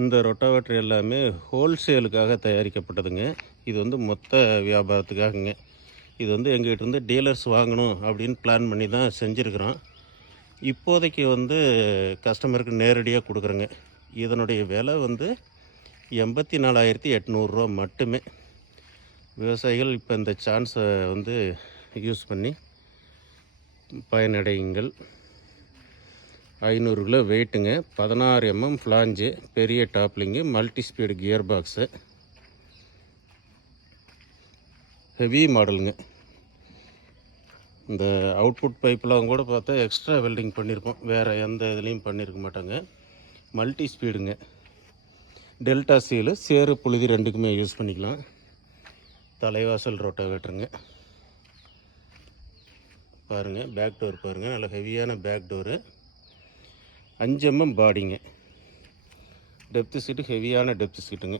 இந்த ரொட்டாவேட்டர் எல்லாமே ஹோல்சேலுக்காக தயாரிக்கப்பட்டதுங்க. இது வந்து மொத்த வியாபாரத்துக்காகங்க. இது வந்து எங்ககிட்டருந்து டீலர்ஸ் வாங்கணும் அப்படின்னு பிளான் பண்ணி தான் செஞ்சுருக்கிறோம். இப்போதைக்கு வந்து கஸ்டமருக்கு நேரடியாக கொடுக்குறோங்க. இதனுடைய விலை வந்து ரூ. 84,800 மட்டுமே. விவசாயிகள் இப்போ இந்த சான்ஸை வந்து யூஸ் பண்ணி பயனடையுங்கள். 500 கிலோ வெயிட்டுங்க, 16 ஃப்ளாஞ்சு, பெரிய top link, multi speed gear box, heavy மாடலுங்க. இந்த அவுட்புட் பைப்லாம் கூட பார்த்தா எக்ஸ்ட்ரா வெல்டிங் பண்ணியிருப்போம், வேறு எந்த இதுலேயும் பண்ணியிருக்க மாட்டாங்க. மல்டி ஸ்பீடுங்க, டெல்டா சீலு, சேறு புழுதி ரெண்டுக்குமே யூஸ் பண்ணிக்கலாம். தலைவாசல் ரோட்டாவேட்டருங்க. பாருங்கள், பேக் டோர் பாருங்கள், நல்ல ஹெவியான பேக் டோரு. 5 பாடிங்க, டெப்த்து சீட்டு, ஹெவியான டெப்த்து சீட்டுங்க.